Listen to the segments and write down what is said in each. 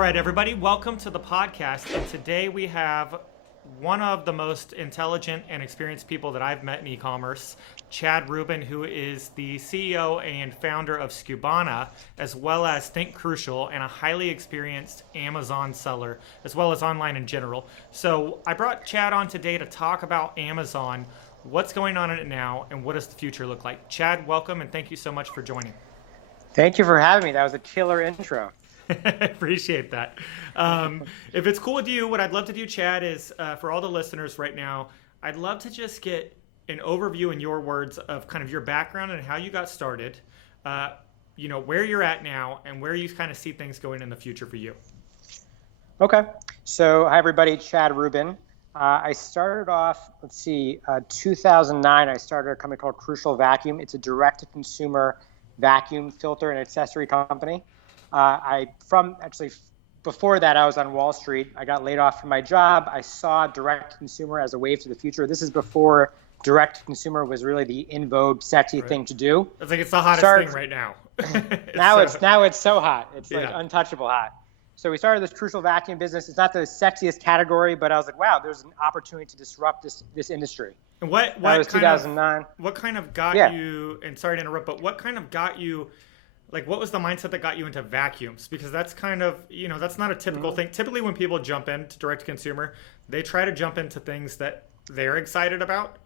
All right, everybody, welcome to the podcast. And today we have one of the most intelligent and experienced people that I've met in e-commerce, Chad Ruben, who is the CEO and founder of Skubana, as well as Think Crucial, and a highly experienced Amazon seller, as well as online in general. So I brought Chad on today to talk about Amazon, what's going on in it now, and what does the future look like. Chad, welcome, and thank you so much for joining. Thank you for having me. That was a killer intro. Appreciate that. If it's cool with you, what I'd love to do, Chad, is for all the listeners right now, I'd love to just get an overview in your words of kind of your background and how you got started, where you're at now and where you kind of see things going in the future for you. Okay. So, hi, everybody. Chad Ruben. I started off, 2009, I started a company called Crucial Vacuum. It's a direct-to-consumer vacuum filter and accessory company. Before that, I was on Wall Street. I got laid off from my job. I saw direct consumer as a wave to the future. This is before direct consumer was really the in vogue, sexy thing to do. It's like it's the hottest thing right now. Now it's so hot. It's like untouchable hot. So we started this Crucial Vacuum business. It's not the sexiest category, but I was like, wow, there's an opportunity to disrupt this industry. And what was 2009. What kind of got you? And sorry to interrupt, but what kind of got you? Like, what was the mindset that got you into vacuums? Because that's kind of, that's not a typical thing. Typically, when people jump into direct to consumer, they try to jump into things that they're excited about.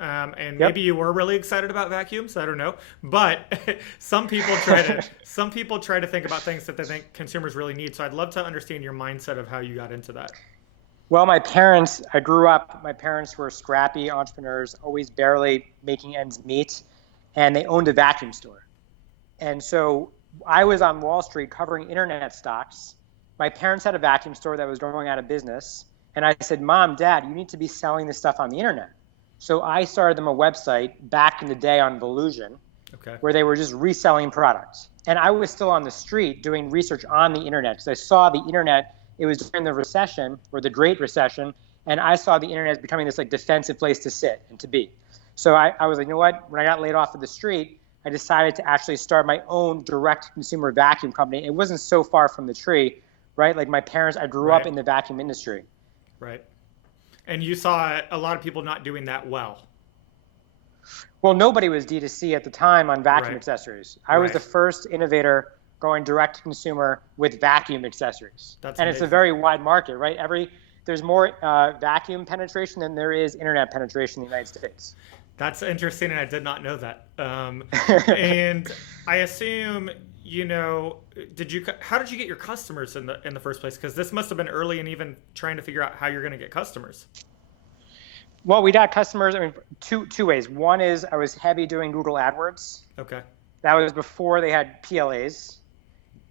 Maybe you were really excited about vacuums. I don't know. But some people try to think about things that they think consumers really need. So I'd love to understand your mindset of how you got into that. Well, my parents were scrappy entrepreneurs, always barely making ends meet, and they owned a vacuum store. And so I was on Wall Street covering internet stocks. My parents had a vacuum store that was going out of business. And I said, Mom, Dad, you need to be selling this stuff on the internet. So I started them a website back in the day on Volusion, where they were just reselling products. And I was still on the street doing research on the internet because I saw the internet. It was during the recession, or the Great Recession, and I saw the internet as becoming this like defensive place to sit and to be. So I was like, you know what? When I got laid off of the street, I decided to actually start my own direct-to-consumer vacuum company. It wasn't so far from the tree, right? Like my parents, I grew up in the vacuum industry. Right. And you saw a lot of people not doing that well. Well, nobody was D2C at the time on vacuum accessories. I was the first innovator going direct-to-consumer with vacuum accessories. That's amazing. It's a very wide market, right? There's more vacuum penetration than there is internet penetration in the United States. That's interesting, and I did not know that. And I assume, how did you get your customers in the first place? Because this must have been early in even trying to figure out how you're going to get customers. Well, we got customers, two ways. One is I was heavy doing Google AdWords. Okay. That was before they had PLAs.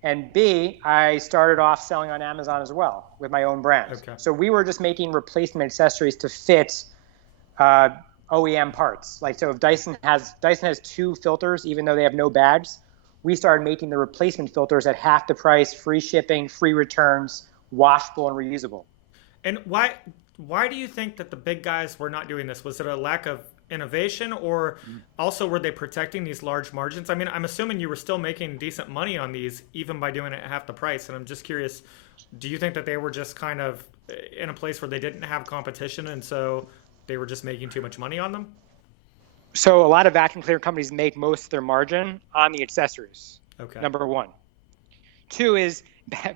And B, I started off selling on Amazon as well with my own brand. Okay. So we were just making replacement accessories to fit OEM parts. Like, so if Dyson has 2 filters, even though they have no bags, we started making the replacement filters at half the price, free shipping, free returns, washable and reusable. And why do you think that the big guys were not doing this? Was it a lack of innovation, or also were they protecting these large margins? I mean, I'm assuming you were still making decent money on these even by doing it at half the price. And I'm just curious, do you think that they were just kind of in a place where they didn't have competition and so they were just making too much money on them? So a lot of vacuum cleaner companies make most of their margin on the accessories. Okay. Number one. 2 is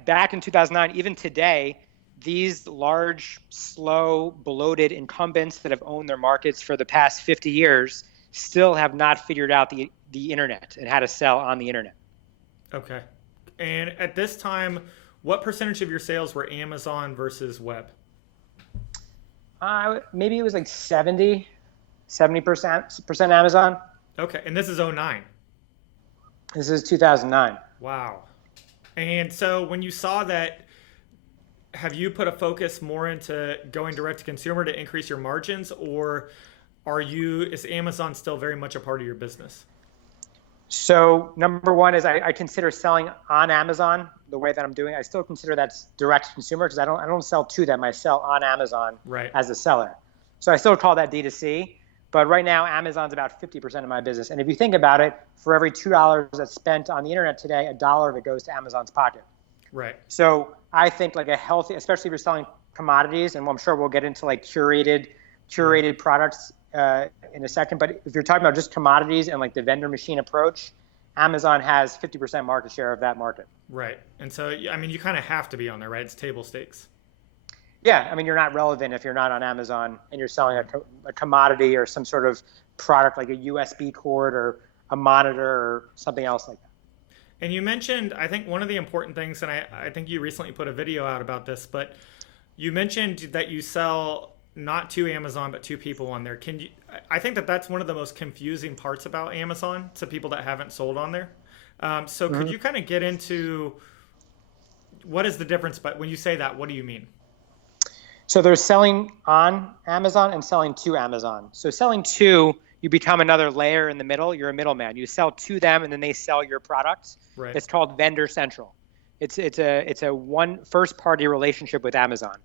back in 2009, even today, these large, slow, bloated incumbents that have owned their markets for the past 50 years still have not figured out the internet and how to sell on the internet. Okay. And at this time, what percentage of your sales were Amazon versus web? Maybe it was like 70% Amazon. Okay. And this is 2009. This is 2009. Wow. And so when you saw that, have you put a focus more into going direct to consumer to increase your margins, or is Amazon still very much a part of your business? So number one is I consider selling on Amazon the way that I'm doing. I still consider that's direct to consumer because I don't sell to them. I sell on Amazon as a seller. So I still call that D2C. But right now, Amazon's about 50% of my business. And if you think about it, for every $2 that's spent on the internet today, $1 of it goes to Amazon's pocket. Right. So I think like a healthy, especially if you're selling commodities, and I'm sure we'll get into like curated Right. products in a second. But if you're talking about just commodities and like the vendor machine approach, Amazon has 50% market share of that market. Right. And so, I mean, you kind of have to be on there, right? It's table stakes. Yeah, I mean, you're not relevant if you're not on Amazon and you're selling Right. a commodity or some sort of product like a USB cord or a monitor or something else like that. And you mentioned, I think one of the important things, and I think you recently put a video out about this, but you mentioned that you sell not to Amazon, but to people on there. Can you, I think that that's one of the most confusing parts about Amazon to people that haven't sold on there. So could Mm-hmm. you kind of get into what is the difference? But when you say that, what do you mean? So there's selling on Amazon and selling to Amazon. So selling to, you become another layer in the middle. You're a middleman. You sell to them, and then they sell your products. Right. It's called vendor central. It's a one first party relationship with Amazon.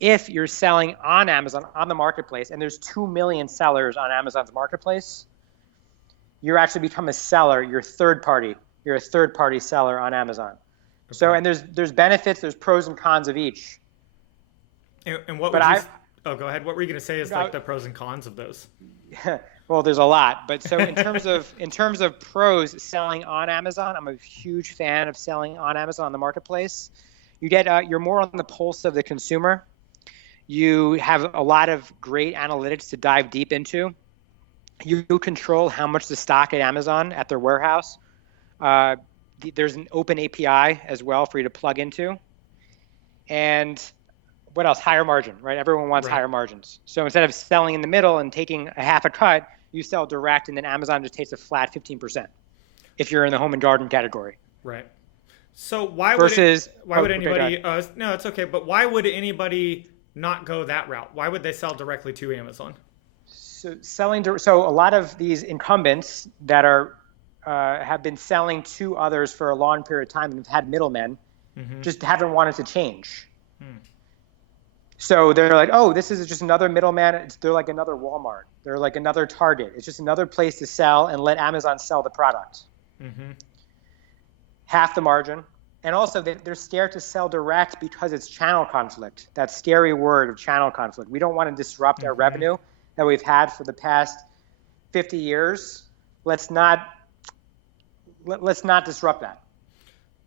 If you're selling on Amazon on the marketplace, and there's 2 million sellers on Amazon's marketplace, you're actually become a seller. You're third party. You're a third party seller on Amazon. So Okay. and there's benefits. There's pros and cons of each. And what But would you? I Oh, go ahead. What were you going to say is like the pros and cons of those? well, there's a lot, but so in terms of pros selling on Amazon, I'm a huge fan of selling on Amazon on the marketplace. You get you're more on the pulse of the consumer. You have a lot of great analytics to dive deep into. You control how much to stock at Amazon at their warehouse. Uh, there's an open API as well for you to plug into. And what else? Higher margin, right? Everyone wants Right. higher margins. So instead of selling in the middle and taking a half a cut, you sell direct, and then Amazon just takes a flat 15% if you're in the home and garden category. Right. So why would it? Versus, Why oh, would okay, go ahead. anybody? No, it's okay. But why would anybody not go that route? Why would they sell directly to Amazon? So a lot of these incumbents that are have been selling to others for a long period of time and have had middlemen Mm-hmm. just haven't wanted to change. Hmm. So they're like, oh, this is just another middleman. They're like another Walmart. They're like another Target. It's just another place to sell and let Amazon sell the product. Mm-hmm. Half the margin. And also they're scared to sell direct because it's channel conflict. That scary word of channel conflict. We don't want to disrupt our Mm-hmm. revenue that we've had for the past 50 years. Let's not disrupt that.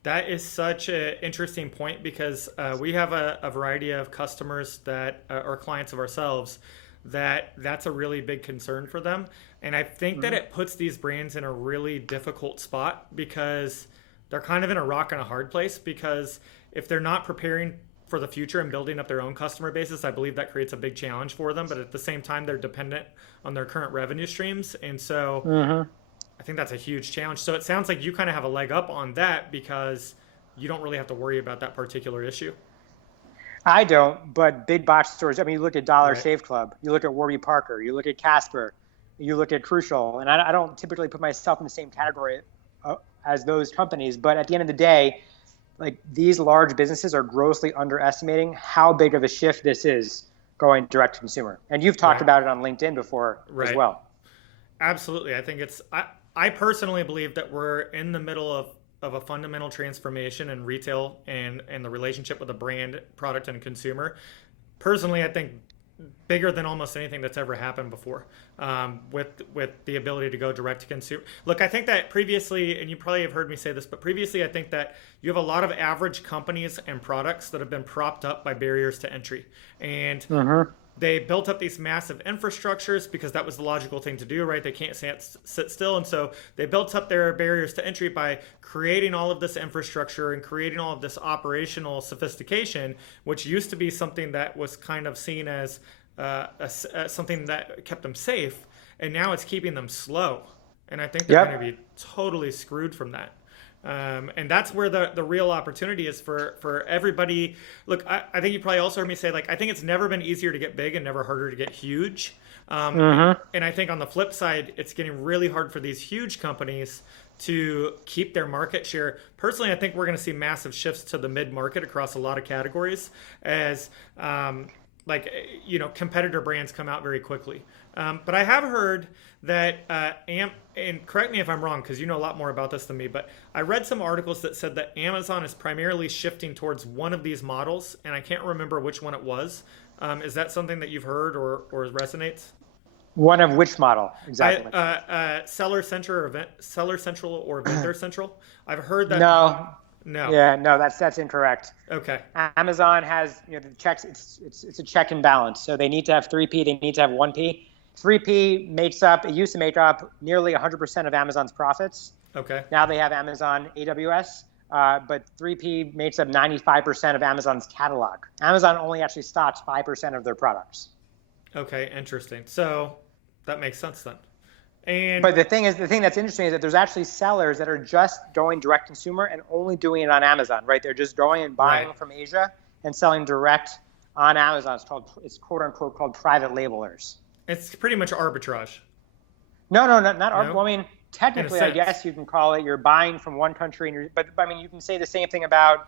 That is such an interesting point because we have a variety of customers that are clients of ourselves that's a really big concern for them. And I think that Mm-hmm. it puts these brands in a really difficult spot because they're kind of in a rock and a hard place because if they're not preparing for the future and building up their own customer bases, I believe that creates a big challenge for them. But at the same time, they're dependent on their current revenue streams. And so Mm-hmm. I think that's a huge challenge. So it sounds like you kind of have a leg up on that because you don't really have to worry about that particular issue. I don't, but big box stores. I mean, you look at Dollar Right. Shave Club, you look at Warby Parker, you look at Casper, you look at Crucial, and I don't typically put myself in the same category as those companies. But at the end of the day, like these large businesses are grossly underestimating how big of a shift this is going direct to consumer. And you've talked Right. about it on LinkedIn before as Right. well. Absolutely. I think I personally believe that we're in the middle of a fundamental transformation in retail and the relationship with the brand, product, and consumer. Personally, I think bigger than almost anything that's ever happened before with the ability to go direct to consumer. Look, I think that previously, and you probably have heard me say this, but previously I think that you have a lot of average companies and products that have been propped up by barriers to entry. And Mm-hmm. they built up these massive infrastructures because that was the logical thing to do, right? They can't sit still. And so they built up their barriers to entry by creating all of this infrastructure and creating all of this operational sophistication, which used to be something that was kind of seen as something that kept them safe. And now it's keeping them slow. And I think they're Yep. going to be totally screwed from that. And that's where the real opportunity is for everybody. Look, I think you probably also heard me say, like, I think it's never been easier to get big and never harder to get huge. Mm-hmm. And I think on the flip side, it's getting really hard for these huge companies to keep their market share. Personally, I think we're going to see massive shifts to the mid-market across a lot of categories as like competitor brands come out very quickly. But I have heard that and correct me if I'm wrong because you know a lot more about this than me, but I read some articles that said that Amazon is primarily shifting towards one of these models, and I can't remember which one it was. Is that something that you've heard or resonates? One of which model exactly? Seller Central or Vendor Central. I've heard that. No. No. Yeah, no, that's incorrect. Okay. Amazon has, the checks. It's a check and balance. So they need to have 3P. They need to have 1P. 3P it used to make up nearly 100% of Amazon's profits. Okay. Now they have Amazon AWS, but 3P makes up 95% of Amazon's catalog. Amazon only actually stocks 5% of their products. Okay, interesting. So that makes sense then. But the thing that's interesting is that there's actually sellers that are just going direct consumer and only doing it on Amazon, right? They're just going and buying from Asia and selling direct on Amazon. It's quote unquote called private labelers. It's pretty much arbitrage. No, not arbitrage. Well, I mean, technically, I guess you can call it you're buying from one country, but I mean, you can say the same thing about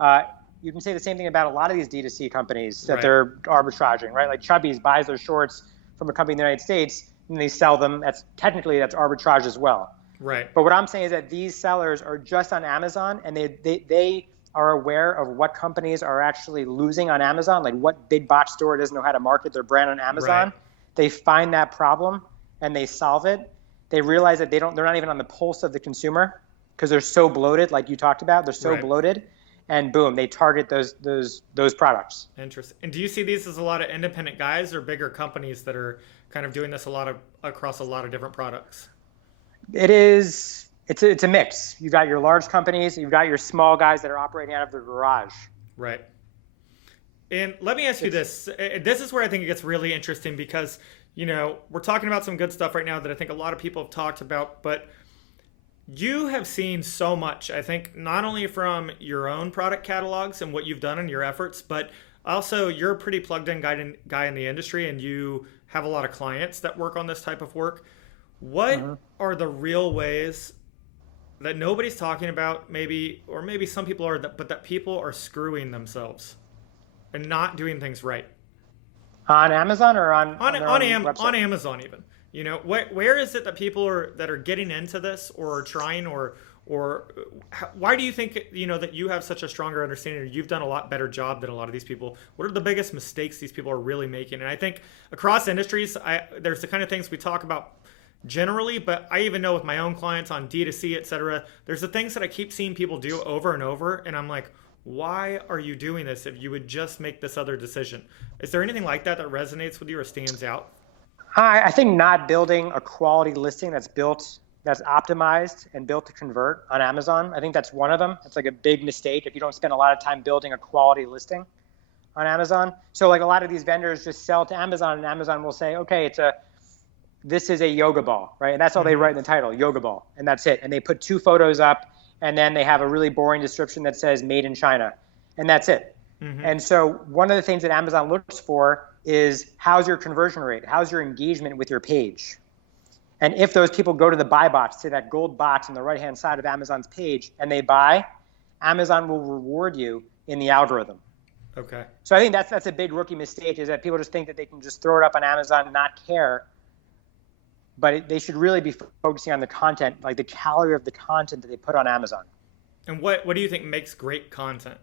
a lot of these D2C companies that they're arbitraging, right? Like Chubby's buys their shorts from a company in the United States and they sell them. That's arbitrage as well. Right. But what I'm saying is that these sellers are just on Amazon and they are aware of what companies are actually losing on Amazon, like what big box store doesn't know how to market their brand on Amazon. Right. They find that problem and they solve it. They realize that they're not even on the pulse of the consumer because they're so bloated, like you talked about. They're so bloated, and boom, they target those products. Interesting. And do you see these as a lot of independent guys or bigger companies that are kind of doing this across a lot of different products? It's a mix. You've got your large companies, you've got your small guys that are operating out of their garage. Right. And let me ask you this. This is where I think it gets really interesting because, we're talking about some good stuff right now that I think a lot of people have talked about, but you have seen so much, I think, not only from your own product catalogs and what you've done in your efforts, but also you're a pretty plugged in guy in the industry and you have a lot of clients that work on this type of work. What are the real ways that nobody's talking about, maybe some people are, but that people are screwing themselves and not doing things right? On Amazon or on Amazon even. Where is it that people are getting into this or are trying or why do you think that you have such a stronger understanding or you've done a lot better job than a lot of these people? What are the biggest mistakes these people are really making? And I think across industries, there's the kind of things we talk about generally, but I even know with my own clients on D2C, et cetera, there's the things that I keep seeing people do over and over. And I'm like, why are you doing this if you would just make this other decision? Is there anything like that resonates with you or stands out? I think not building a quality listing that's optimized and built to convert on Amazon. I think that's one of them. It's like a big mistake if you don't spend a lot of time building a quality listing on Amazon. So like a lot of these vendors just sell to Amazon and Amazon will say, okay, this is a yoga ball, right? And that's all they write in the title, yoga ball, and that's it. And they put 2 photos up and then they have a really boring description that says made in China, and that's it. And so one of the things that Amazon looks for is how's your conversion rate? How's your engagement with your page? And if those people go to the buy box, to that gold box on the right-hand side of Amazon's page, and they buy, Amazon will reward you in the algorithm. Okay. So I think that's a big rookie mistake is that people just think that they can just throw it up on Amazon and not care. But they should really be focusing on the content, like the calorie of the content that they put on Amazon. And what do you think makes great content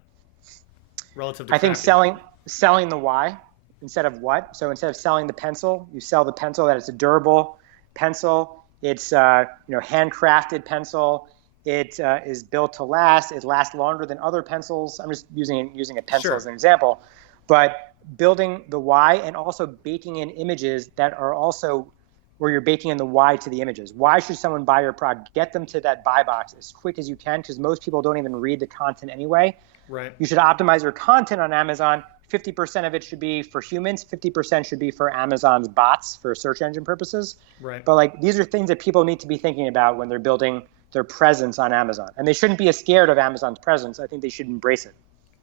relative to I think selling the why instead of what. So instead of selling the pencil, you sell the pencil, that it's a durable pencil. It's handcrafted pencil. It is built to last. It lasts longer than other pencils. I'm just using a pencil as an example. But building the why and also baking in images that are also where you're baking in the why to the images. Why should someone buy your product? Get them to that buy box as quick as you can because most people don't even read the content anyway. Right. You should optimize your content on Amazon. 50% of it should be for humans. 50% should be for Amazon's bots for search engine purposes. Right. But these are things that people need to be thinking about when they're building their presence on Amazon. And they shouldn't be scared of Amazon's presence. I think they should embrace it.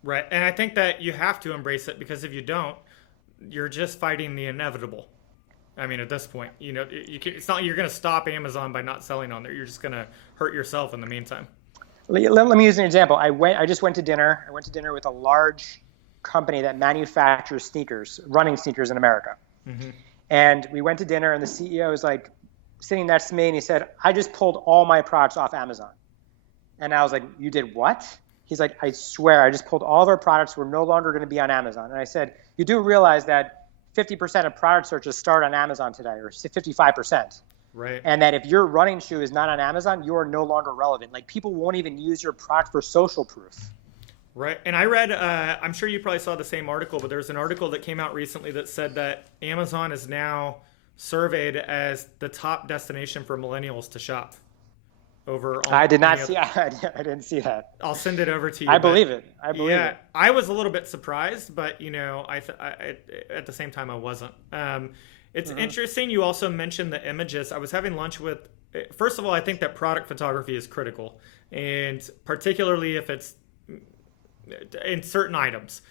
Right. And I think that you have to embrace it because if you don't, you're just fighting the inevitable. I mean, at this point, it's not you're going to stop Amazon by not selling on there. You're just going to hurt yourself in the meantime. Let me use an example. I just went to dinner. I went to dinner with a large company that manufactures sneakers, running sneakers in America. Mm-hmm. And we went to dinner, and the CEO was like sitting next to me, and he said, I just pulled all my products off Amazon. And I was like, you did what? He's like, I swear, I just pulled all of our products. We're no longer going to be on Amazon. And I said, you do realize that 50% of product searches start on Amazon today, or 55%. Right. And that if your running shoe is not on Amazon, you are no longer relevant. Like, people won't even use your product for social proof. Right. And I read, I'm sure you probably saw the same article, but there's an article that came out recently that said that Amazon is now surveyed as the top destination for millennials to shop. I did not see. I didn't see that. I'll send it over to you. I believe it. Yeah, I was a little bit surprised, but I at the same time I wasn't. It's interesting. You also mentioned the images. I was having lunch with. First of all, I think that product photography is critical, and particularly if it's in certain items.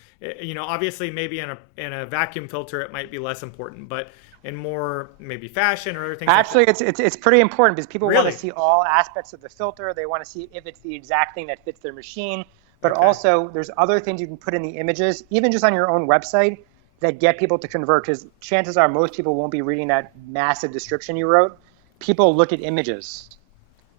Obviously, maybe in a vacuum filter, it might be less important, but in more maybe fashion or other things. Actually, it's pretty important because people Really? want to see all aspects of the filter. They want to see if it's the exact thing that fits their machine. But also, there's other things you can put in the images, even just on your own website, that get people to convert. Because chances are most people won't be reading that massive description you wrote. People look at images.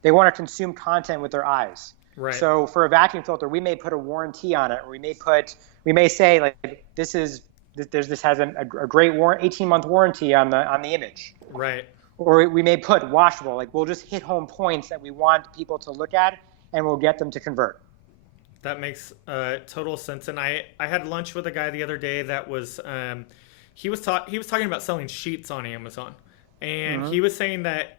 They want to consume content with their eyes. Right. So for a vacuum filter, we may put a warranty on it, or we may say like this has a great 18-month warranty on the image. Right. Or we may put washable. Like, we'll just hit home points that we want people to look at, and we'll get them to convert. That makes total sense. And I had lunch with a guy the other day that was he was talking about selling sheets on Amazon, and he was saying that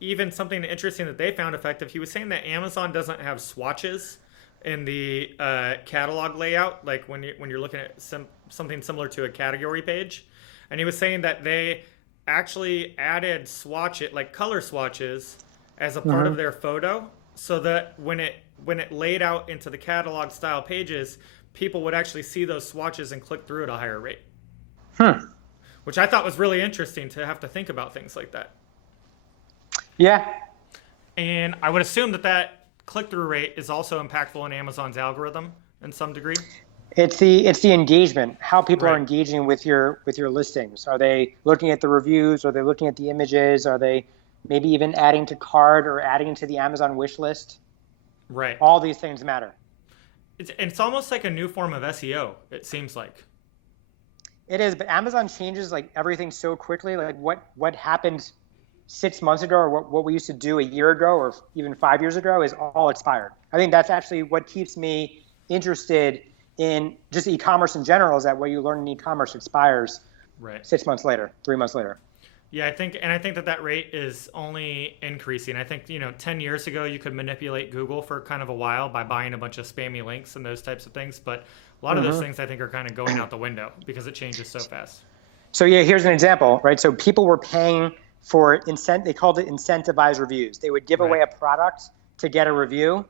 even something interesting that they found effective. He was saying that Amazon doesn't have swatches in the catalog layout, like when you're looking at something similar to a category page. And he was saying that they actually added color swatches as a part of their photo, so that when it laid out into the catalog style pages, people would actually see those swatches and click through at a higher rate. Which I thought was really interesting to have to think about things like that. Yeah. And I would assume that click-through rate is also impactful in Amazon's algorithm in some degree. It's the engagement, how people are engaging with your listings. Are they looking at the reviews? Are they looking at the images? Are they maybe even adding to cart or adding to the Amazon wish list? Right. All these things matter. It's almost like a new form of SEO, it seems like. It is, but Amazon changes like everything so quickly. Like what happened 6 months ago, or what we used to do a year ago, or even 5 years ago, is all expired. I think that's actually what keeps me interested in just e-commerce in general, is that what you learn in e-commerce expires 6 months later, 3 months later. Yeah, I think that rate is only increasing. I think 10 years ago you could manipulate Google for kind of a while by buying a bunch of spammy links and those types of things, but a lot of those things I think are kind of going out the window because it changes so fast. So yeah, here's an example, right? So people were paying for they called it incentivized reviews. They would give away a product to get a review,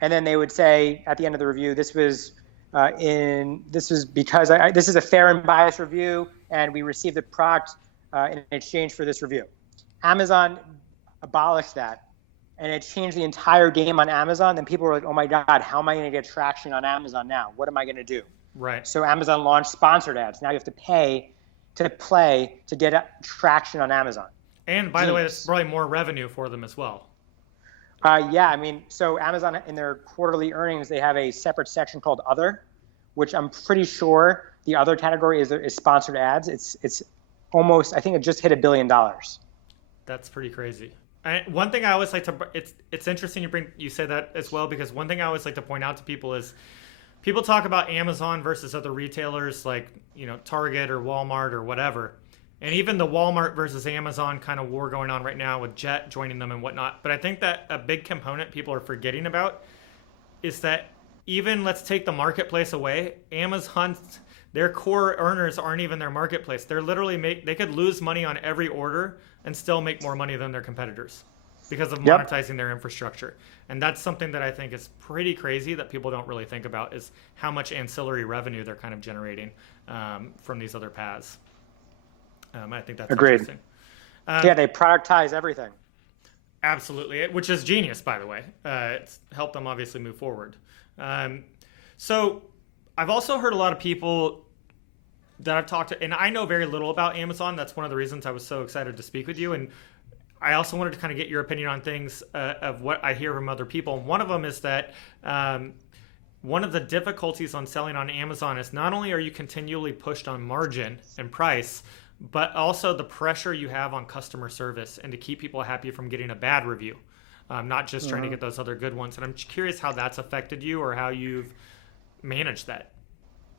and then they would say at the end of the review, this is because this is a fair and biased review, and we received the product in exchange for this review. Amazon abolished that, and it changed the entire game on Amazon. Then people were like, oh my God, how am I going to get traction on Amazon now? What am I going to do? Right. So Amazon launched sponsored ads. Now you have to pay to play to get traction on Amazon. And by the way, that's probably more revenue for them as well. Yeah, I mean, so Amazon in their quarterly earnings, they have a separate section called Other, which I'm pretty sure the other category is sponsored ads. It's almost, I think it just hit $1 billion. That's pretty crazy. One thing I always like to, it's interesting you say that as well, because one thing I always like to point out to people is people talk about Amazon versus other retailers like, Target or Walmart or whatever. And even the Walmart versus Amazon kind of war going on right now with Jet joining them and whatnot. But I think that a big component people are forgetting about is that even, let's take the marketplace away, Amazon, their core earners aren't even their marketplace. They're literally they could lose money on every order and still make more money than their competitors because of monetizing their infrastructure. And that's something that I think is pretty crazy that people don't really think about, is how much ancillary revenue they're kind of generating from these other paths. I think that's interesting. Yeah, they productize everything. Absolutely, which is genius, by the way. It's helped them obviously move forward. So I've also heard a lot of people that I've talked to, and I know very little about Amazon. That's one of the reasons I was so excited to speak with you. And I also wanted to kind of get your opinion on things of what I hear from other people. And one of them is that one of the difficulties on selling on Amazon is not only are you continually pushed on margin and price, but also the pressure you have on customer service and to keep people happy from getting a bad review, not just trying to get those other good ones. And I'm curious how that's affected you or how you've managed that.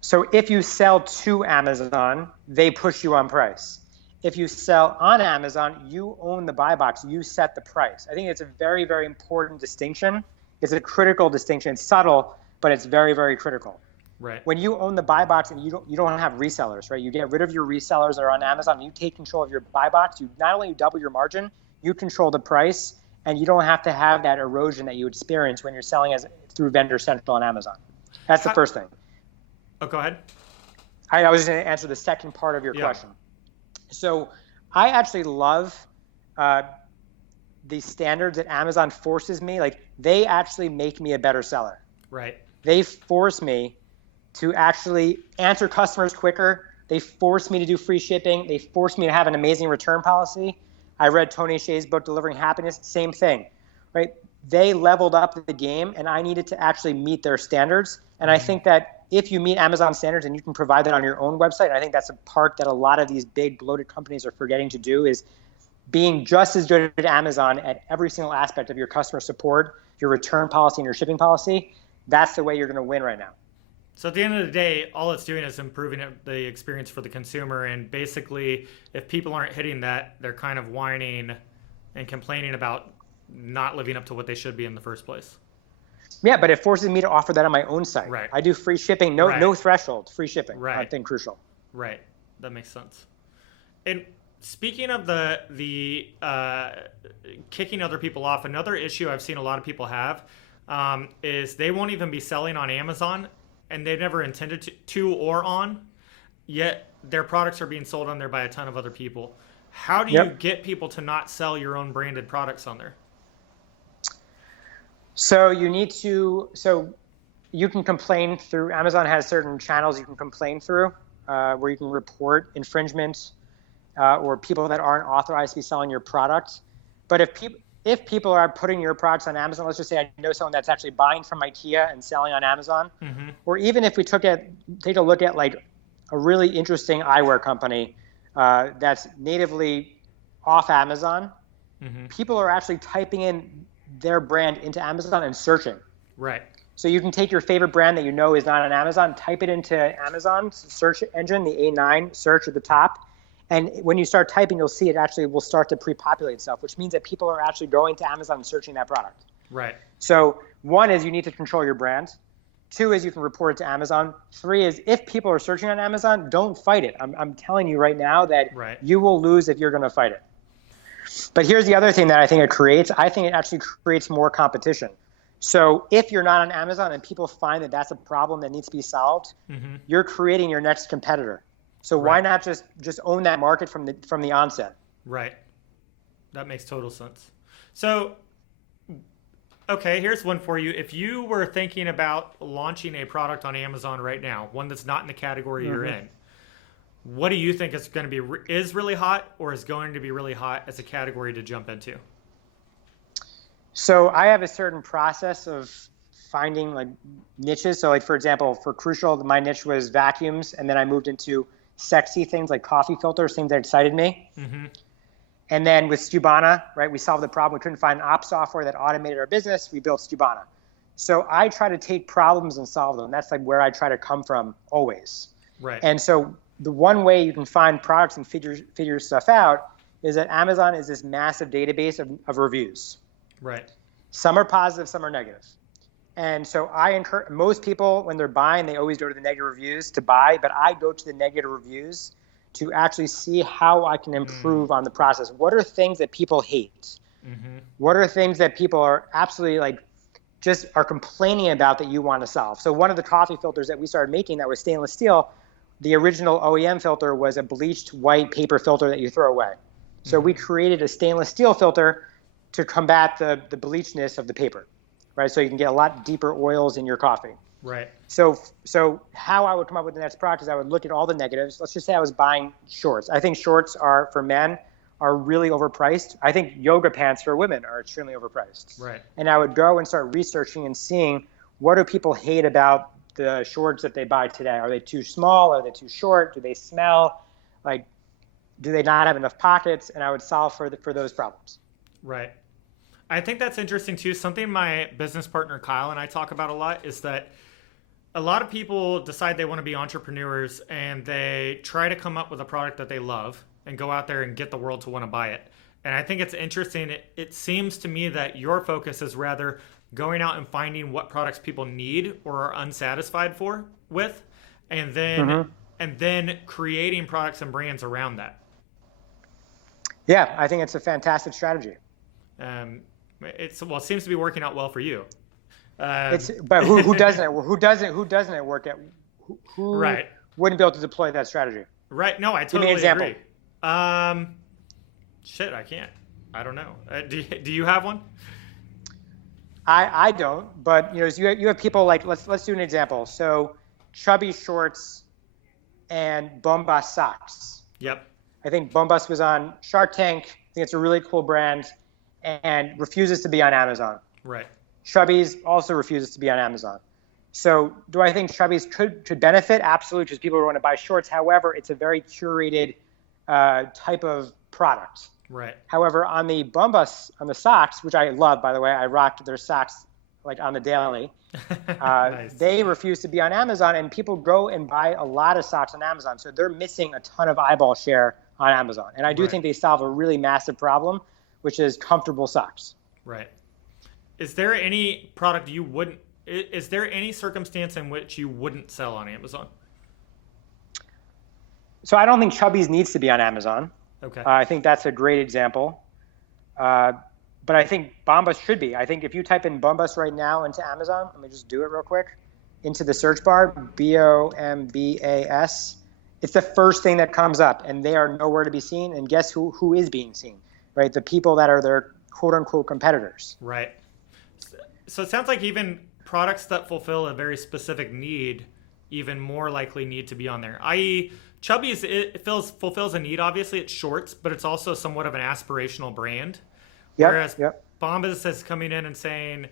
So if you sell to Amazon, they push you on price. If you sell on Amazon, you own the buy box. You set the price. I think it's a very, very important distinction. It's a critical distinction. It's subtle, but it's very, very critical. Right. When you own the buy box and you don't have resellers, right? You get rid of your resellers that are on Amazon. And you take control of your buy box. You not only double your margin, you control the price, and you don't have to have that erosion that you experience when you're selling through Vendor Central on Amazon. That's the first thing. Oh, go ahead. I was going to answer the second part of your question. So I actually love the standards that Amazon forces me. Like, they actually make me a better seller. Right. They force me to actually answer customers quicker. They force me to do free shipping. They force me to have an amazing return policy. I read Tony Hsieh's book, Delivering Happiness, same thing, right? They leveled up the game, and I needed to actually meet their standards. And I think that if you meet Amazon standards and you can provide that on your own website, I think that's a part that a lot of these big bloated companies are forgetting to do, is being just as good at Amazon at every single aspect of your customer support, your return policy, and your shipping policy. That's the way you're going to win right now. So at the end of the day, all it's doing is improving the experience for the consumer. And basically, if people aren't hitting that, they're kind of whining and complaining about not living up to what they should be in the first place. Yeah, but it forces me to offer that on my own site. Right. I do free shipping, no threshold, free shipping. Right. I think crucial. Right. That makes sense. And speaking of the kicking other people off, another issue I've seen a lot of people have is they won't even be selling on Amazon, and they've never intended to or on, yet their products are being sold on there by a ton of other people. How do you get people to not sell your own branded products on there? So you can complain through, Amazon has certain channels you can complain through where you can report infringement or people that aren't authorized to be selling your product. But if people are putting your products on Amazon, let's just say I know someone that's actually buying from IKEA and selling on Amazon, or even if we take a look at like a really interesting eyewear company that's natively off Amazon, people are actually typing in their brand into Amazon and searching. Right. So you can take your favorite brand that you know is not on Amazon, type it into Amazon's search engine, the A9 search at the top. And when you start typing, you'll see it actually will start to pre-populate itself, which means that people are actually going to Amazon and searching that product. Right. So one is you need to control your brand. Two is you can report it to Amazon. Three is if people are searching on Amazon, don't fight it. I'm telling you right now that you will lose if you're going to fight it. But here's the other thing that I think it creates. I think it actually creates more competition. So if you're not on Amazon and people find that that's a problem that needs to be solved, you're creating your next competitor. So why not just own that market from the onset? Right. That makes total sense. So, okay, here's one for you. If you were thinking about launching a product on Amazon right now, one that's not in the category you're in, what do you think is going to be is really hot or is going to be really hot as a category to jump into? So I have a certain process of finding like niches. So like, for example, for Crucial, my niche was vacuums, and then I moved into sexy things like coffee filters, things that excited me. And then with Skubana, right, we solved the problem. We couldn't find ops software that automated our business. We built Skubana. So I try to take problems and solve them. That's like where I try to come from always. Right. And so the one way you can find products and figure stuff out is that Amazon is this massive database of reviews. Right. Some are positive, some are negative. And so I encourage most people when they're buying, they always go to the negative reviews to buy, but I go to the negative reviews to actually see how I can improve on the process. What are things that people hate? What are things that people are absolutely like just are complaining about that you want to solve? So one of the coffee filters that we started making that was stainless steel, the original OEM filter was a bleached white paper filter that you throw away. So we created a stainless steel filter to combat the bleachedness of the paper, right? So you can get a lot deeper oils in your coffee. Right. So how I would come up with the next product is I would look at all the negatives. Let's just say I was buying shorts. I think shorts are, for men, are really overpriced. I think yoga pants for women are extremely overpriced. Right. And I would go and start researching and seeing, what do people hate about the shorts that they buy today? Are they too small? Are they too short? Do they smell? Like, do they not have enough pockets? And I would solve for those problems. Right. I think that's interesting too. Something my business partner Kyle and I talk about a lot is that a lot of people decide they want to be entrepreneurs and they try to come up with a product that they love and go out there and get the world to want to buy it. And I think it's interesting. It seems to me that your focus is rather going out and finding what products people need or are unsatisfied with, and then creating products and brands around that. Yeah, I think it's a fantastic strategy. It seems to be working out well for you. But who doesn't it work at? Who right. wouldn't be able to deploy that strategy? Right. No, I totally agree. Shit, I can't. I don't know. Do you have one? I don't. But you have people like, let's do an example. So Chubby Shorts and Bombas socks. Yep. I think Bombas was on Shark Tank. I think it's a really cool brand, and refuses to be on Amazon. Right. Chubby's also refuses to be on Amazon. So do I think Chubby's could benefit? Absolutely, because people want to buy shorts. However, it's a very curated type of product. Right. However, on the Bombas, on the socks, which I love, by the way, I rock their socks like on the daily. Nice. They refuse to be on Amazon, and people go and buy a lot of socks on Amazon. So they're missing a ton of eyeball share on Amazon. And I do think they solve a really massive problem, which is comfortable socks. Right. Is there any product you wouldn't, is there any circumstance in which you wouldn't sell on Amazon? So I don't think Chubby's needs to be on Amazon. Okay. I think that's a great example. But I think Bombas should be. I think if you type in Bombas right now into Amazon, let me just do it real quick, into the search bar, BOMBAS, it's the first thing that comes up, and they are nowhere to be seen. And guess who is being seen, right? The people that are their quote-unquote competitors. Right. So it sounds like even products that fulfill a very specific need even more likely need to be on there, i.e. Chubby's, fulfills a need. Obviously, it's shorts, but it's also somewhat of an aspirational brand. Whereas Bombas is coming in and saying,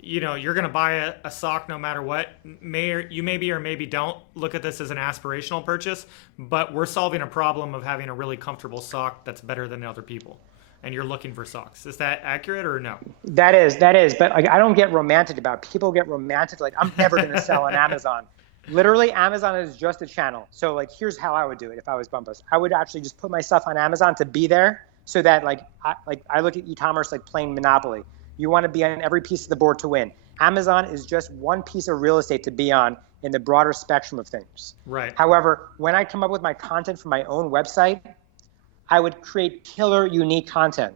you're going to buy a sock no matter what. You maybe or maybe don't look at this as an aspirational purchase, but we're solving a problem of having a really comfortable sock that's better than other people. And you're looking for socks. Is that accurate or no? That is. But I don't get romantic about it. People get romantic. Like, I'm never going to sell on Amazon. Literally, Amazon is just a channel. So here's how I would do it if I was Bombas. I would actually just put my stuff on Amazon to be there, so that I look at e-commerce like playing Monopoly. You want to be on every piece of the board to win. Amazon is just one piece of real estate to be on in the broader spectrum of things. Right. However, when I come up with my content for my own website, I would create killer, unique content.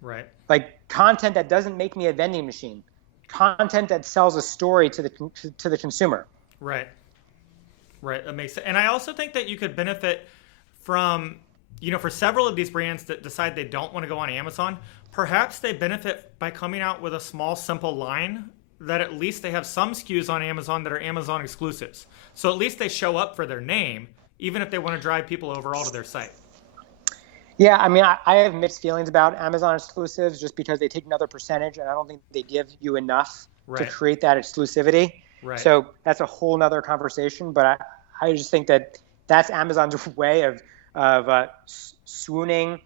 Right. Like content that doesn't make me a vending machine. Content that sells a story to the consumer. Right. Right. That makes sense. And I also think that you could benefit from, for several of these brands that decide they don't want to go on Amazon, perhaps they benefit by coming out with a small, simple line that at least they have some SKUs on Amazon that are Amazon exclusives. So at least they show up for their name, even if they want to drive people overall to their site. Yeah, I mean, I have mixed feelings about Amazon exclusives just because they take another percentage, and I don't think they give you enough to create that exclusivity. Right. So that's a whole nother conversation. But I just think that's Amazon's way of swooning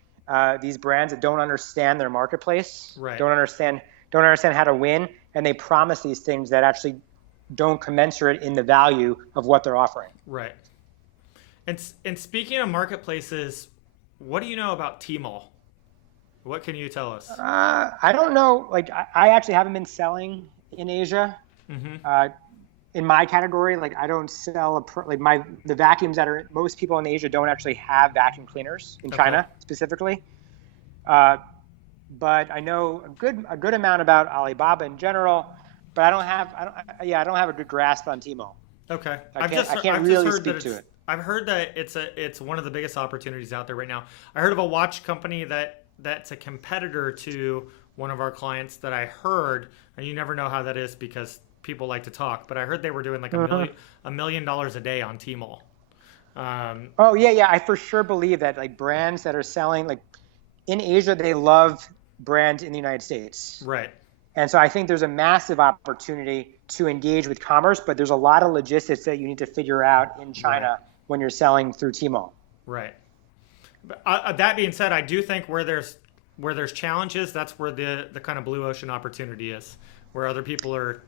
these brands that don't understand their marketplace, don't understand how to win, and they promise these things that actually don't commensurate in the value of what they're offering. Right. And speaking of marketplaces, what do you know about Tmall? What can you tell us? I don't know. I actually haven't been selling in Asia. Mm-hmm. In my category, I don't sell the vacuums that are, most people in Asia don't actually have vacuum cleaners in China specifically. But I know a good amount about Alibaba in general, but I don't have a good grasp on Tmall. Okay. I can't really speak to it. I've heard that it's one of the biggest opportunities out there right now. I heard of a watch company that's a competitor to one of our clients that I heard, and you never know how that is because people like to talk, but I heard they were doing like $1 million a day on Tmall. Oh yeah. I for sure believe that like brands that are selling like in Asia, they love brands in the United States. Right. And so I think there's a massive opportunity to engage with commerce, but there's a lot of logistics that you need to figure out in China when you're selling through Tmall. Right. That being said, I do think where there's challenges, that's where the kind of blue ocean opportunity is, where other people are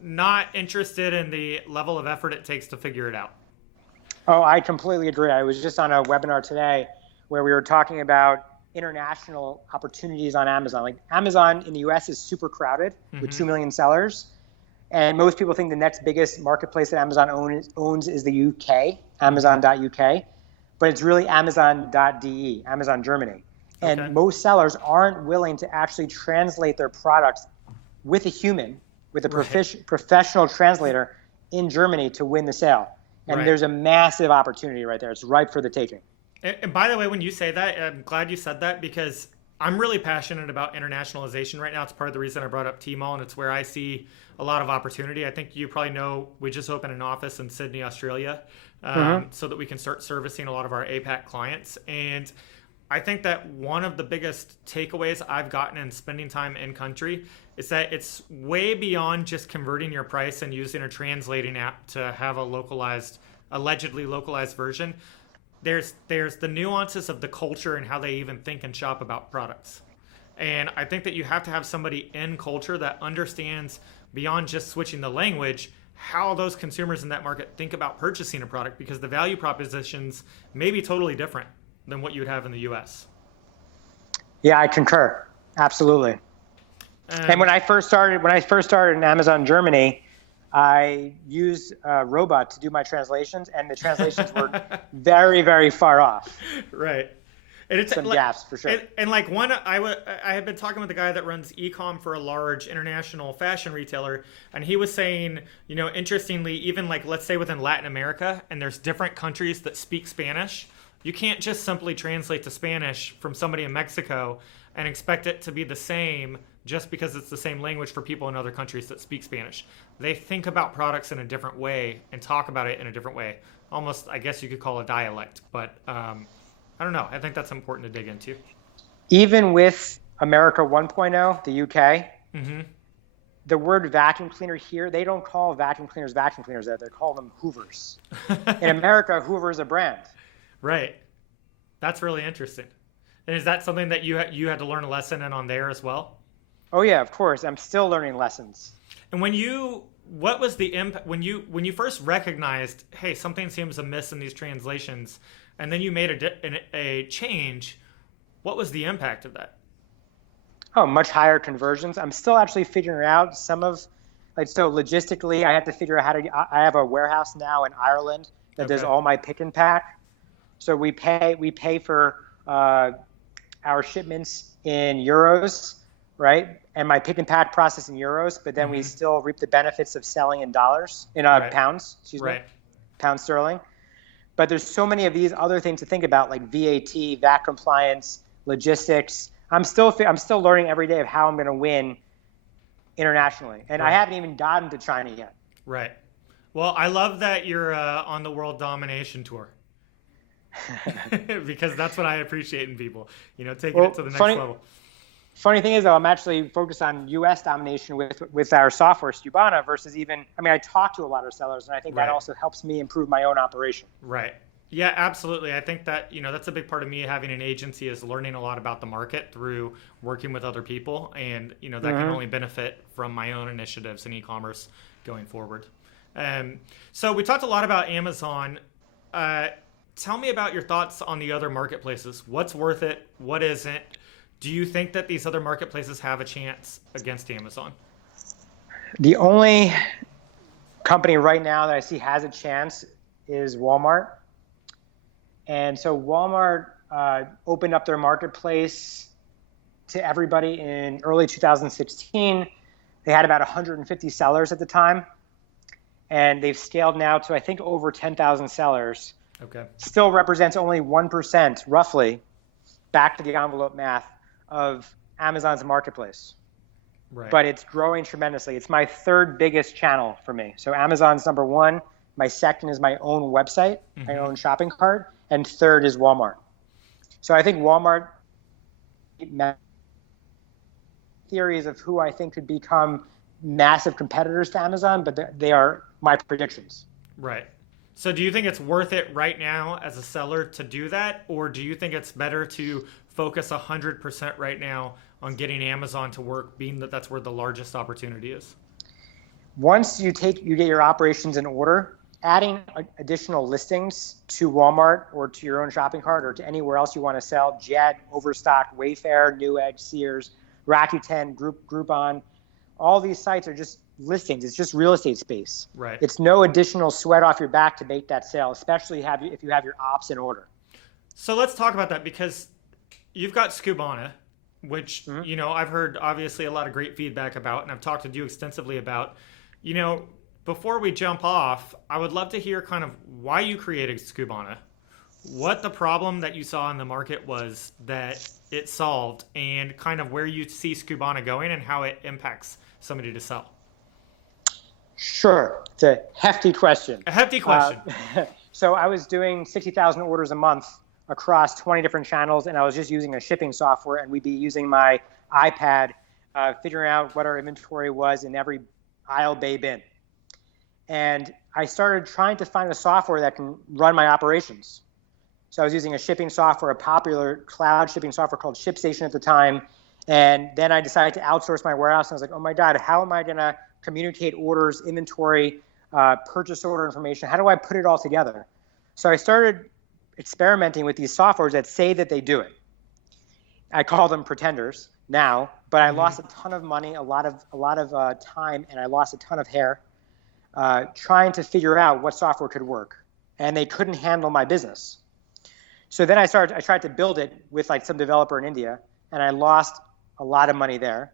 not interested in the level of effort it takes to figure it out. Oh, I completely agree. I was just on a webinar today where we were talking about international opportunities on Amazon. Like Amazon in the US is super crowded with 2 million sellers. And most people think the next biggest marketplace that Amazon owns is the UK, Amazon.uk. But it's really Amazon.de, Amazon Germany. And most sellers aren't willing to actually translate their products with a human, with a professional translator in Germany to win the sale. And there's a massive opportunity right there. It's ripe for the taking. And by the way, when you say that, I'm glad you said that because I'm really passionate about internationalization right now. It's part of the reason I brought up Tmall, and it's where I see a lot of opportunity. I think you probably know we just opened an office in Sydney, Australia, so that we can start servicing a lot of our APAC clients. And I think that one of the biggest takeaways I've gotten in spending time in country is that it's way beyond just converting your price and using a translating app to have a allegedly localized version. There's the nuances of the culture and how they even think and shop about products. And I think that you have to have somebody in culture that understands beyond just switching the language, how those consumers in that market think about purchasing a product, because the value propositions may be totally different than what you would have in the US. Yeah, I concur. Absolutely. And when I first started in Amazon Germany, I used a robot to do my translations, and the translations were very, very far off. Right. And it's some gaps for sure. And like I had been talking with a guy that runs e-com for a large international fashion retailer, and he was saying, interestingly, even like let's say within Latin America, and there's different countries that speak Spanish, you can't just simply translate to Spanish from somebody in Mexico and expect it to be the same just because it's the same language for people in other countries that speak Spanish. They think about products in a different way and talk about it in a different way. Almost, I guess you could call it dialect, but I don't know. I think that's important to dig into. Even with America 1.0, the UK, the word vacuum cleaner here, they don't call vacuum cleaners there. They call them Hoovers. In America, Hoover is a brand. Right. That's really interesting. And is that something that you had to learn a lesson in on there as well? Oh yeah, of course. I'm still learning lessons. And what was the impact when you first recognized, hey, something seems amiss in these translations, and then you made a change? What was the impact of that? Oh, much higher conversions. I'm still actually figuring out so logistically, I have to figure out I have a warehouse now in Ireland that does all my pick and pack. So we pay for our shipments in euros, right? And my pick and pack process in euros, but then we still reap the benefits of selling in pounds, pound sterling. But there's so many of these other things to think about, like VAT compliance, logistics. I'm still learning every day of how I'm going to win internationally, and I haven't even gotten to China yet. Right. Well, I love that you're on the world domination tour. Because that's what I appreciate in people, taking it to the next level. Funny thing is, though, I'm actually focused on U.S. domination with our software, Skubana, versus I talk to a lot of sellers, and I think that also helps me improve my own operation. Right. Yeah, absolutely. I think that, that's a big part of me having an agency is learning a lot about the market through working with other people. And, that can only benefit from my own initiatives in e-commerce going forward. So we talked a lot about Amazon. Tell me about your thoughts on the other marketplaces. What's worth it? What isn't? Do you think that these other marketplaces have a chance against Amazon? The only company right now that I see has a chance is Walmart. And so Walmart opened up their marketplace to everybody in early 2016. They had about 150 sellers at the time. And they've scaled now to, I think, over 10,000 sellers. Okay. Still represents only 1%, roughly, back to the envelope math, of Amazon's marketplace. Right. But it's growing tremendously. It's my third biggest channel for me. So Amazon's number one. My second is my own website, my own shopping cart, and third is Walmart. So I think Walmart theories of who I think could become massive competitors to Amazon, but they are my predictions. Right. So do you think it's worth it right now as a seller to do that? Or do you think it's better to focus 100% right now on getting Amazon to work, being that that's where the largest opportunity is? Once you get your operations in order, adding additional listings to Walmart or to your own shopping cart or to anywhere else you want to sell, Jet, Overstock, Wayfair, Newegg, Sears, Rakuten, Groupon, all these sites are just listings. It's just real estate space. Right. It's no additional sweat off your back to make that sale, especially if you have your ops in order. So let's talk about that, because you've got Skubana, which, I've heard obviously a lot of great feedback about, and I've talked to you extensively about. Before we jump off, I would love to hear kind of why you created Skubana, what the problem that you saw in the market was that it solved, and kind of where you see Skubana going and how it impacts somebody to sell. Sure. It's a hefty question. A hefty question. So I was doing 60,000 orders a month across 20 different channels, and I was just using a shipping software, and we'd be using my iPad, figuring out what our inventory was in every aisle, bay, bin. And I started trying to find a software that can run my operations. So I was using a shipping software, a popular cloud shipping software called ShipStation at the time. And then I decided to outsource my warehouse. And I was like, oh my God, how am I going to communicate orders, inventory, purchase order information? How do I put it all together? So I started experimenting with these softwares that say that they do it. I call them pretenders now, but I lost a ton of money, a lot of time, and I lost a ton of hair trying to figure out what software could work. And they couldn't handle my business. So then I tried to build it with like some developer in India, and I lost a lot of money there.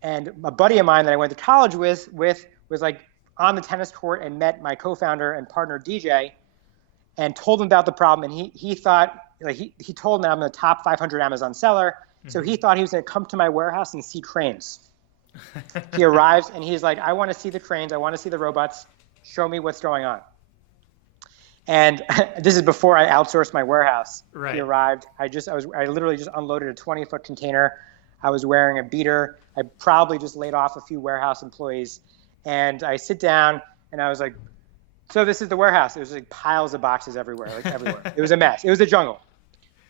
And a buddy of mine that I went to college with was like on the tennis court and met my co-founder and partner DJ and told him about the problem. And he thought, like he told me I'm the top 500 Amazon seller. So he thought he was going to come to my warehouse and see cranes. He arrives and he's like, I want to see the cranes. I want to see the robots. Show me what's going on. And this is before I outsourced my warehouse. Right. He arrived. I literally just unloaded a 20-foot container. I was wearing a beater. I probably just laid off a few warehouse employees. And I sit down and I was like, so this is the warehouse. It was like piles of boxes everywhere, like everywhere. It was a mess. It was a jungle.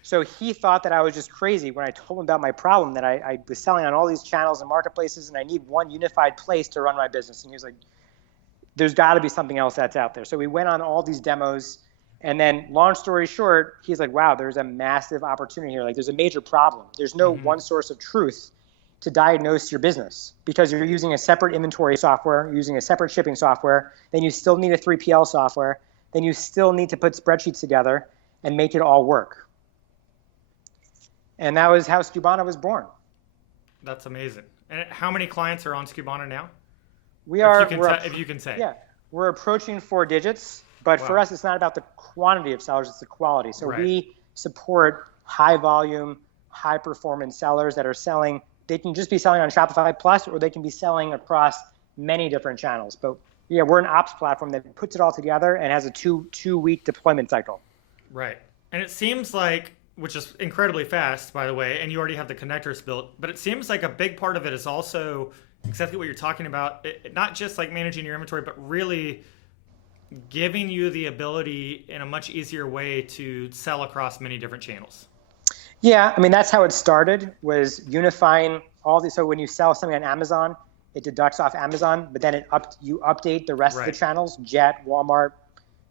So he thought that I was just crazy when I told him about my problem, that I was selling on all these channels and marketplaces and I need one unified place to run my business. And he was like, there's got to be something else that's out there. So we went on all these demos, and then long story short, he's like, wow, there's a massive opportunity here. Like there's a major problem. There's no one source of truth to diagnose your business because you're using a separate inventory software, you're using a separate shipping software, then you still need a 3PL software, then you still need to put spreadsheets together and make it all work. And that was how Skubana was born. That's amazing. And how many clients are on Skubana now? If you can say. Yeah, we're approaching 4 digits, but for us, it's not about the quantity of sellers, it's the quality. So we support high volume, high performance sellers that are selling. They can just be selling on Shopify Plus, or they can be selling across many different channels. But yeah, we're an ops platform that puts it all together and has a two-week deployment cycle. Right. And it seems like, which is incredibly fast, by the way, and you already have the connectors built, but it seems like a big part of it is also exactly what you're talking about. Not just like managing your inventory, but really giving you the ability in a much easier way to sell across many different channels. Yeah, I mean, that's how it started, was unifying all these. So when you sell something on Amazon, it deducts off Amazon, but then you update the rest of the channels, Jet, Walmart,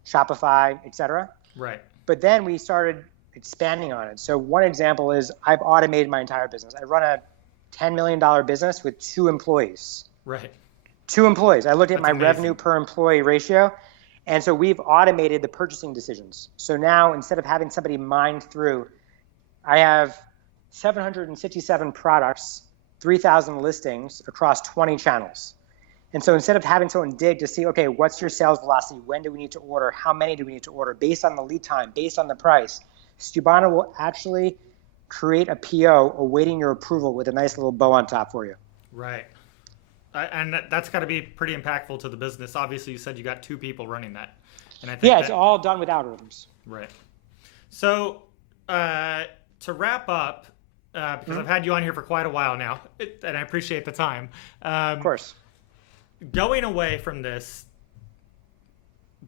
Shopify, etc. Right. But then we started expanding on it. So one example is I've automated my entire business. I run a $10 million business with 2 employees. Right. 2 employees. I looked at That's my amazing. revenue per employee ratio. And so we've automated the purchasing decisions. So now instead of having somebody mine through, I have 757 products, 3,000 listings across 20 channels. And so instead of having someone dig to see, okay, what's your sales velocity? When do we need to order? How many do we need to order? Based on the lead time, based on the price, Skubana will actually create a PO awaiting your approval with a nice little bow on top for you. Right. And that's got to be pretty impactful to the business. Obviously, you said you got 2 people running that. And I think it's all done with algorithms. Right. So to wrap up, because I've had you on here for quite a while now, and I appreciate the time. Of course. Going away from this,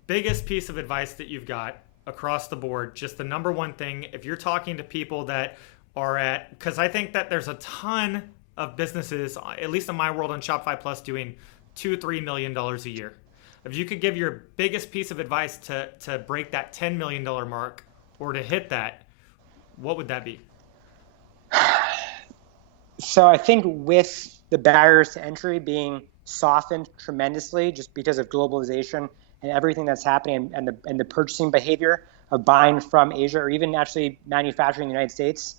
biggest piece of advice that you've got across the board, just the number one thing, if you're talking to people that are at, because I think that there's a ton of businesses, at least in my world on Shopify Plus, doing $2-3 million a year. If you could give your biggest piece of advice to break that $10 million mark or to hit that, what would that be? So I think with the barriers to entry being softened tremendously just because of globalization and everything that's happening and the purchasing behavior of buying from Asia or even actually manufacturing in the United States.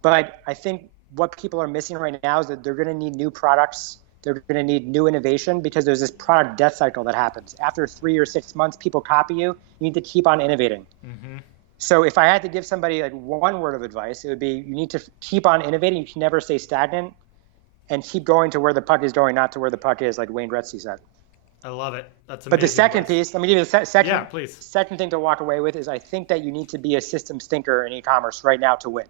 But I think what people are missing right now is that they're going to need new products. They're going to need new innovation because there's this product death cycle that happens. After 3 or 6 months, people copy you. You need to keep on innovating. Mm-hmm. So if I had to give somebody like one word of advice, it would be you need to keep on innovating. You can never stay stagnant and keep going to where the puck is going, not to where the puck is, like Wayne Gretzky said. I love it. That's amazing. But the second piece, let me give you the second, yeah, please. Second thing to walk away with is I think that you need to be a systems thinker in e-commerce right now to win.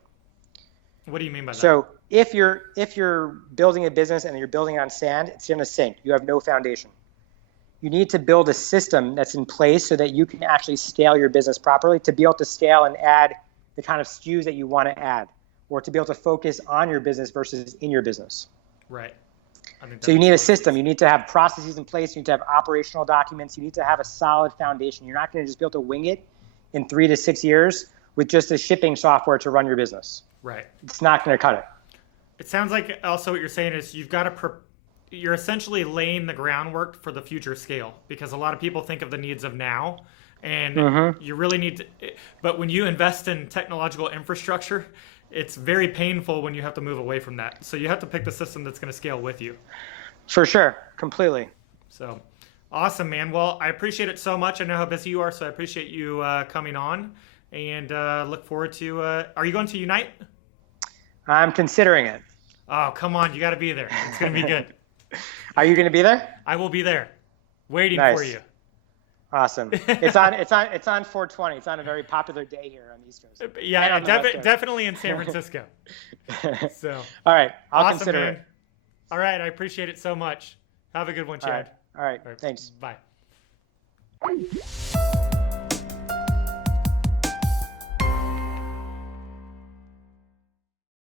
What do you mean by that? So if you're building a business and you're building on sand, it's going to sink. You have no foundation. You need to build a system that's in place so that you can actually scale your business properly, to be able to scale and add the kind of SKUs that you want to add, or to be able to focus on your business versus in your business. Right. So you need a system. You need to have processes in place. You need to have operational documents. You need to have a solid foundation. You're not going to just be able to wing it in 3 to 6 years with just a shipping software to run your business. Right. It's not going to cut it. It sounds like also what you're saying is you've got to you're essentially laying the groundwork for the future scale, because a lot of people think of the needs of now, and you really need to, but when you invest in technological infrastructure, it's very painful when you have to move away from that. So you have to pick the system that's going to scale with you. For sure. Completely. So awesome, man. Well, I appreciate it so much. I know how busy you are, so I appreciate you coming on, and look forward to, are you going to Unite? I'm considering it. Oh, come on. You got to be there. It's going to be good. Are you going to be there? I will be there, waiting for you. Awesome. It's on 420. It's on a very popular day here on the East Coast. Yeah, definitely in San Francisco. So. All right, I'll awesome, consider man. it. All right, I appreciate it so much. Have a good one, Chad. All right. Thanks. Bye.